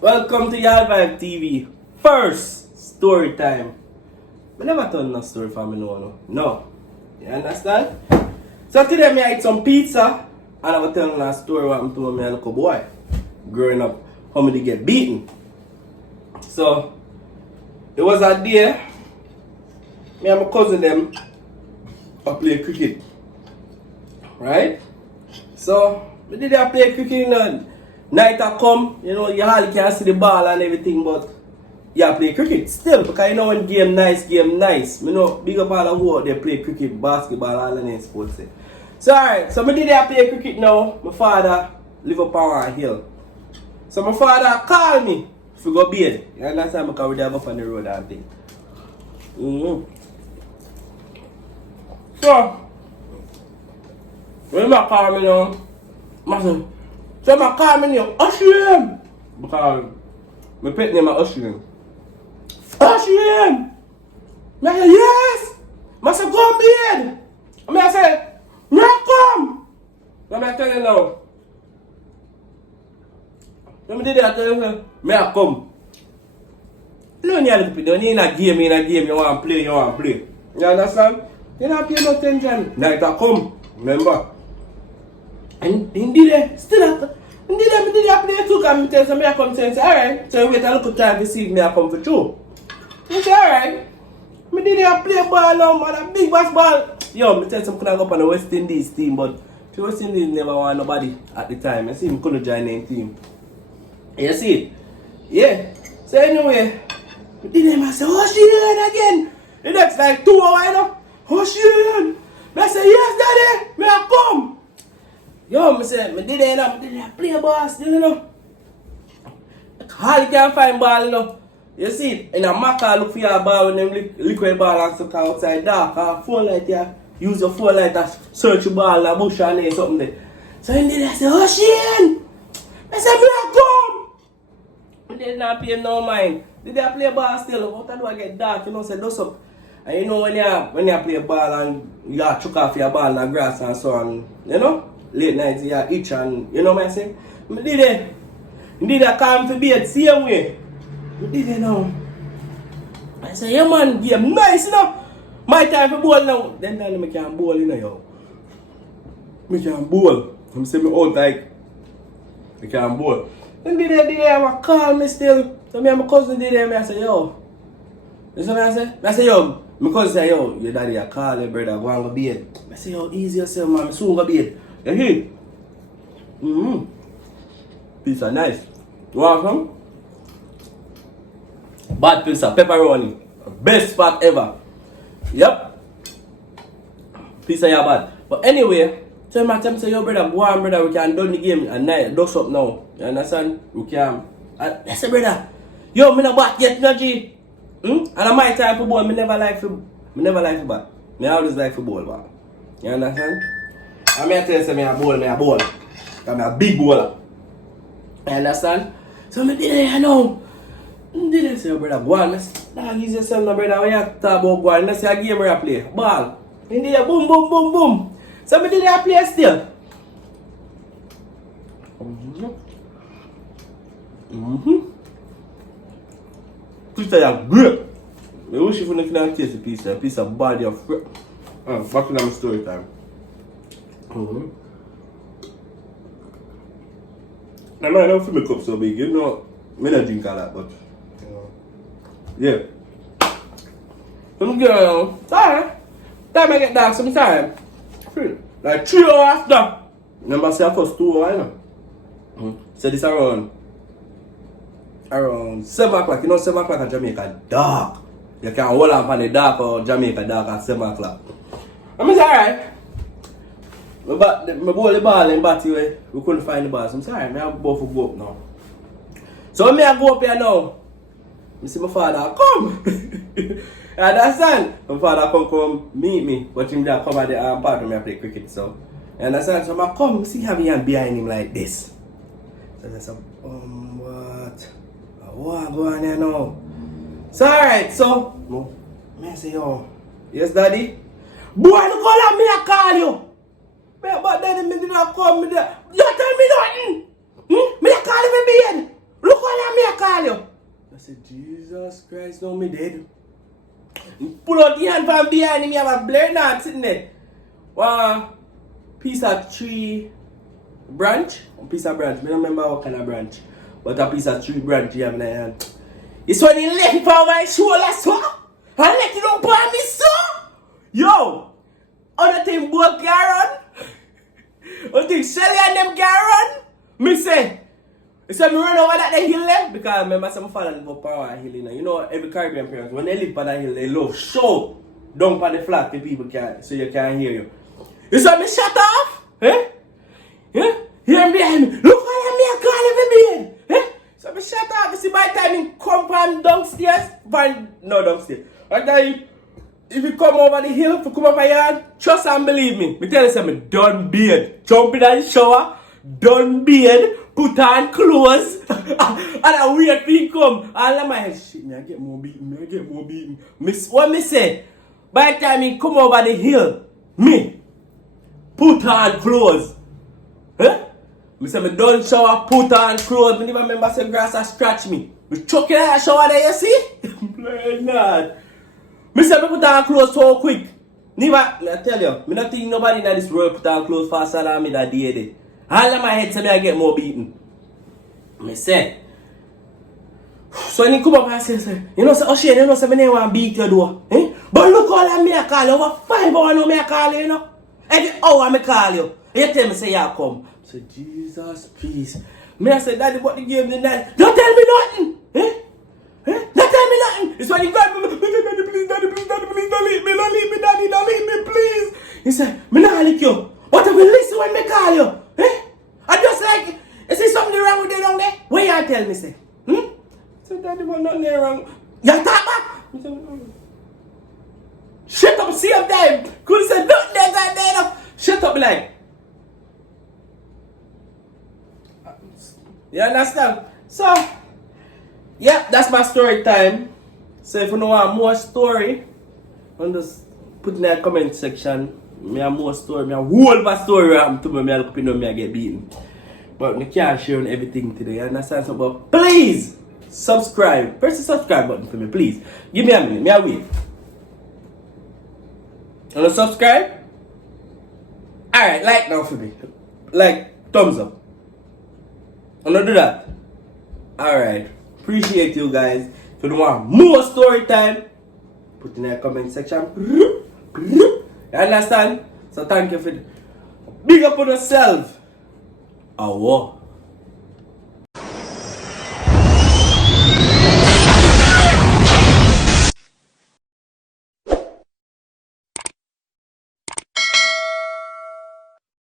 Welcome to Y'all Vibe TV. First story time. I never told no story for me no. You understand? So today I eat some pizza and I was telling a story what happened to me a little boy. Growing up, how me get beaten. So it was a day me and my cousin them I play cricket. Right? So we did play cricket night I come, you hardly can see the ball and everything, but you play cricket still because you know when game nice. You know, big up all the who they play cricket, basketball, all the name sports. So alright, so I did play cricket now. My father live up on a hill. So my father called me to go bathe. You understand? Because we have up on the road and thing. So when my call me now, so I call me name Oshiem because my pet name is Oshiem. Oshiem! I say yes! I say go bed! I say, no come! So I tell you now. So I did that, I tell you, I come. You don't need to play, in a game, you want to play. You understand? You don't pay no attention. Night I come, remember? And indeed, still indeed, I play too, because I tell some I come say, alright, so wait a little time to see if I come for true. I say, alright, I did play ball now, man, a big basketball. Yo, I tell some could go up on the West Indies team, but the West Indies never want nobody at the time. I see him couldn't join any team. You see? Yeah. So anyway, I say, oh, she again. The next like 2 hours, you know? Oh, she I say, yes, daddy, may I come? Yo, I say, I did play ball still, you know. Hardly can't find ball, you know. You see, in a Maca, look for your ball when them liquid ball and stuff outside dark. Phone light here, use your phone light to search your ball in a bush and something there. So indeed, I say, oh, Shane! I say, may I come? I did not pay no mind. Did I play ball still? What do I get dark? You know, say, do something. And you know, when you play ball and you chuck off your ball in the grass and so on, you know? Late nights, you itch and, you know what I'm saying? I did it. Indeed, I come for bed, same way. I did it now. I say, yeah man, game nice, you know? My time for ball now. Then I can bowl, you know, yo. I can bowl. I'm saying me out like, I can bowl. Then did I call me still. So me and my cousin did it, I say, yo. You see what I say? I say, yo, my cousin say, yo, your daddy a call your brother, go and go bed. I say, yo, easy yourself, man, I soon go bed. You hear? Pizza nice. You want some? Bad pizza, pepperoni. Best spot ever. Yep. Pizza ya bad. But anyway, tell my time say, yo brother, go on brother, we can done the game at night. Do something now. You understand? We can. I say brother, yo, me no bat yet, no G. And I my time for ball, me never like for bat. Me always like for ball, man. You understand? I may tell you say me a ball. I'm a big bowler. You understand? So me did it, you know. Did I say, brother, go on. Nah, use yourself, no brother. When you talk about go on, you say a game where I play. Ball. Indeed, boom. So me did I play still. Pizza is great. I wish you couldn't taste the pizza. Pizza body of great. Back to my story time. I might not feel my cup so big, you know. I don't drink a lot, but yeah. I'm going time I get dark sometime. Like 3 hours after. Remember say I first 2 hours, you know. So this around 7 o'clock. You know 7 o'clock in Jamaica dark. You can hold on the dark or Jamaica dark at 7 o'clock. I mean, alright. My bowl the ball in batty way. We couldn't find the ball. So I'm sorry, I have both go up now. So when I go up here now, I see my father come. You understand? My father come meet me, but him there come at the part of me I play cricket. So you understand? So I come see how me behind him like this. So I said, what? What go on here now? So alright, so I say, yo, yes daddy? Boy, look how me I call you. But then me did not come. You tell me nothing. Me call him in bed. Look how me said, Jesus Christ, no me dead. Pull out the hand from behind him, you have a blade knot sitting there. One piece of tree branch, I don't remember what kind of branch, but a piece of tree branch you have in your hand. It's when he left it for my shoulder, so, and let it up on me, so. Yo, other thing both Garon, other thing Shelly and them Garon, me say, me run over that hill there, because I remember some father live up on a hill, you know, every Caribbean parents, when they live on that hill, they love shout down on the flat, the people can, so you can't hear you. You saw me shut off, eh? Yeah? Hear me behind me, look how me a call every man, eh? So me shut off, you see by the time he come from downstairs, downstairs, and then if you come over the hill, if you come up my yard, trust and believe me. Me tell you something, done beard. Jump in the shower, done beard, put on clothes, and I wait for him come. All of my head, shit, me I get more beaten, What me say? By the time he come over the hill, me, put on clothes. Huh? Me say me done shower, put on clothes. Me never remember say grass a scratch me. Me chuck in that shower there, you see? Play not. Me say me put on clothes so quick. Never, I tell you, me not think nobody in this world put on clothes faster than me that day. All of my head say me I get more beaten. Me say. So when he come up and say, you know, say, oh shit, you know, say me never want to beat you though. Eh? But look all of me I call you, over 5 hours now me I call you, you know. Every hour me call you. And you tell me say you come. I say, Jesus, please. Me I say, Daddy, what the game tonight? Don't tell me nothing. Eh? Don't tell me nothing. It's when you got me. Daddy, please, don't leave me, Daddy, don't leave me, please. He said, me not like you. But if you listen when me call you, eh? I just like, you see something wrong with you down there? What you tell me, say? I said, Daddy, but nothing wrong. You talk back? He said, no. Shut up, same time. Could have said nothing there. Shut up, like. You understand? So, yeah, that's my story time. So if you know want more story, just put in the comment section. Me have more story. Me have whole of story happen to me. Me look up and me I get beaten. But me can't share everything today. You understand? So, but please subscribe. Press the subscribe button for me, please. Give me a minute. Me a wait. You wanna subscribe? Alright, like now for me. Like, thumbs up. Wanna do that? Alright. Appreciate you guys. If you want more story time, put in the comment section. You understand? So thank you for big up on yourself. Awo.